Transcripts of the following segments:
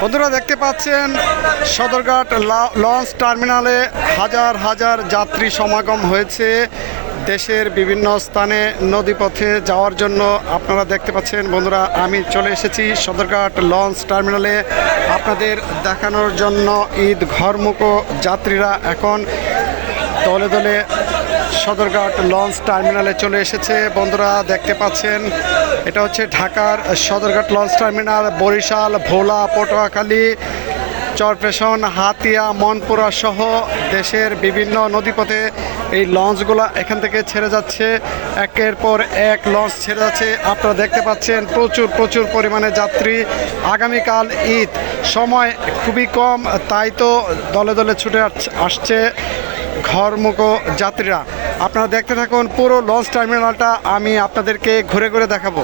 বন্ধুরা দেখতে পাচ্ছেন, সদরঘাট লঞ্চ টার্মিনালে হাজার হাজার যাত্রী সমাগম হয়েছে। দেশের বিভিন্ন স্থানে নদীপথে যাওয়ার জন্য আপনারা দেখতে পাচ্ছেন, বন্ধুরা আমি চলে এসেছি সদরঘাট লঞ্চ টার্মিনালে আপনাদের দেখানোর জন্য ঈদ ঘরমুখো যাত্রীরা এখন দলে দলে সদরঘাট লঞ্চ টার্মিনালে চলে এসেছে। বন্ধুরা, দেখতে পাচ্ছেন, এটা হচ্ছে ঢাকার সদরঘাট লঞ্চ টার্মিনাল, বরিশাল, ভোলা, পটুয়াখালী, চরপেশন, হাতিয়া, মনপুরা সহ দেশের বিভিন্ন নদীপথে এই লঞ্চগুলো এখান থেকে ছেড়ে যাচ্ছে। একের পর এক লঞ্চ ছেড়ে যাচ্ছে। আপনারা দেখতে পাচ্ছেন, প্রচুর প্রচুর পরিমাণে যাত্রী। আগামীকাল ঈদ। সময় খুবই কম, তাই তো দলে দলে ছুটে আস- আসছে ঘরমুখো যাত্রীরা। আপনারা দেখতে থাকুন পুরো লঞ্চ টার্মিনালটা আমি আপনাদেরকে ঘুরে ঘুরে দেখাবো।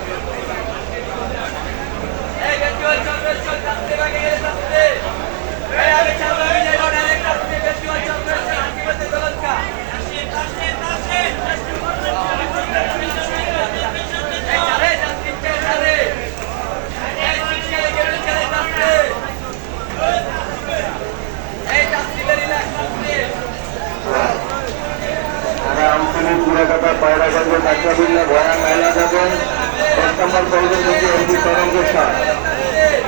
কাঁচাবিল্লা মেলা যাবেন দশ নম্বর কলেজ থেকে এমপি তরঙ্গ সার।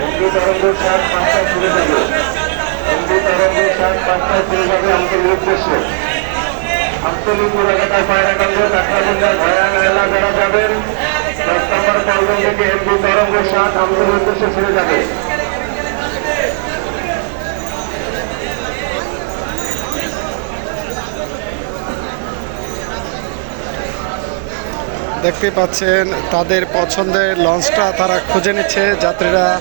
এমপি তরঙ্গ সার পাঁচটায় ফিরে যাবে এমপি তরঙ্গ সার পাঁচটায় ফিরে যাবে আঞ্চলিক উদ্দেশ্যে। আঞ্চলিক পুরাকাটা পায়রাগঞ্জ কাঁচাবিল্লা ভয়া মেলা যারা যাবেন দশ নম্বর কলেজ থেকে এমপি তরঙ্গ সার আঞ্চলিক উদ্দেশ্যে ফিরে যাবে। দেখতে পাচ্ছেন, তাদের পছন্দের লঞ্চটা তারা খুঁজে নিচ্ছে, যাত্রীরা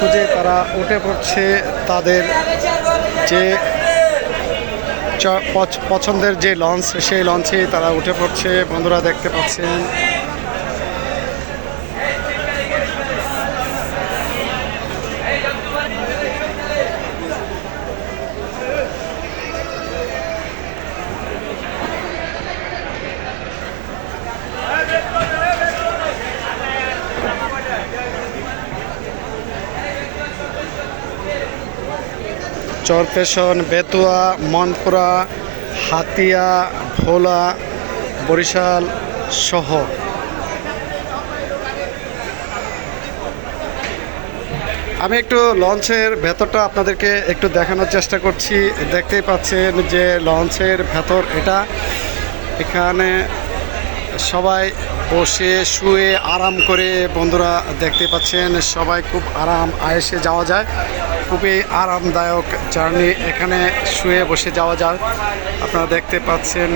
খুঁজে তারা উঠে পড়ছে তাদের যে পছ- পছন্দের যে লঞ্চ, সেই লঞ্চে তারা উঠে পড়ছে। বন্ধুরা দেখতে পাচ্ছেন চরপেশন বেতুয়া, মনপুরা, হাতিয়া, ভোলা, বরিশাল সহ। আমি একটু লঞ্চের ভেতরটা আপনাদেরকে একটু দেখানোর চেষ্টা করছি। দেখতেই পাচ্ছেন যে লঞ্চের ভেতর এটা। এখানে সবাই বসে, শুয়ে, আরাম করে বন্ধুরা দেখতে পাচ্ছেন, সবাই খুব আরাম আয়েসে যাওয়া যায়। খুবই আরামদায়ক জার্নি এখানে শুয়ে বসে যাওয়া যায়। আপনারা দেখতে পাচ্ছেন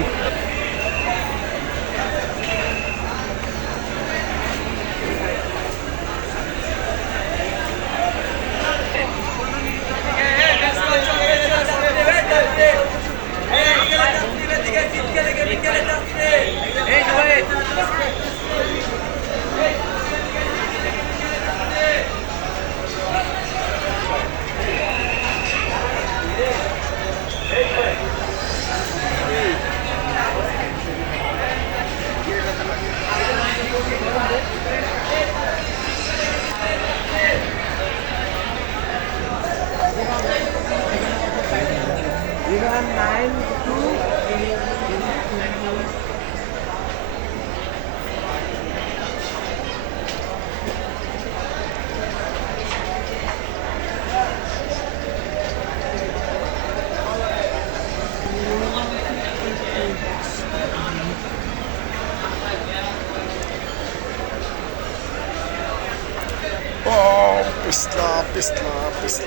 Bisla, Bisla, Bisla.